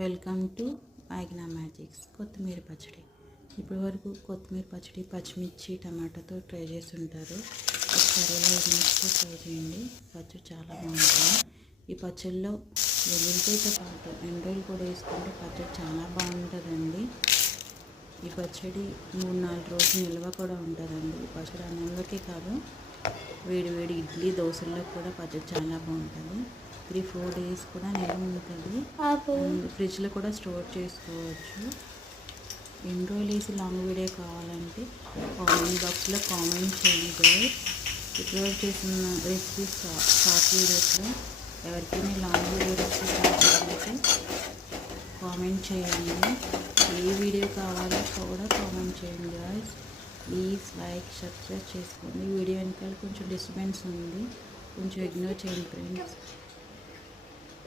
Welcome to మైగ్నా magics. కొత్తిమీర పచ్చడి. ఇప్పటి వరకు కొత్తిమీర పచ్చడి పచ్చిమిర్చి టమాటాతో ట్రై చేసి ఉంటారు. ఒకసారి ఇలా మిర్చితో ట్రై చేయండి. పచ్చడి చాలా బాగుంటుంది. ఈ పచ్చడిలో వెల్లుల్లిపాయతో పాటు ఎండ్రాయిల్ కూడా వేసుకుంటే పచ్చడి చాలా బాగుంటుందండి. ఈ పచ్చడి 3-4 రోజులు నిల్వ కూడా ఉంటుందండి. ఈ పచ్చడి అన్నంలోకే కాదు, వేడి వేడి ఇడ్లీ దోశల్లో కూడా పచ్చడి చాలా బాగుంటుంది. 3-4 డేస్ కూడా నిల్వ ఉంటుంది. ఫ్రిడ్జ్లో కూడా స్టోర్ చేసుకోవచ్చు. ఎన్ని రోజులు వేసి లాంగ్ వీడియో కావాలంటే కామెంట్ బాక్స్లో కామెంట్ చేయండి గైస్. ఇప్పటివరకు చేసిన రెసిపీస్ షార్ట్ వీడియోస్లో ఎవరికైనా లాంగ్ వీడియో రెసిపీస్ కావాలంటే కామెంట్ చేయండి. ఏ వీడియో కావాలో కూడా కామెంట్ చేయండి గైస్. ప్లీజ్ లైక్ సబ్స్క్రైబ్ చేసుకోండి. వీడియో వెనకాల కొంచెం డిస్టర్బెన్స్ ఉంది, కొంచెం ఇగ్నోర్ చేయండి ఫ్రెండ్స్.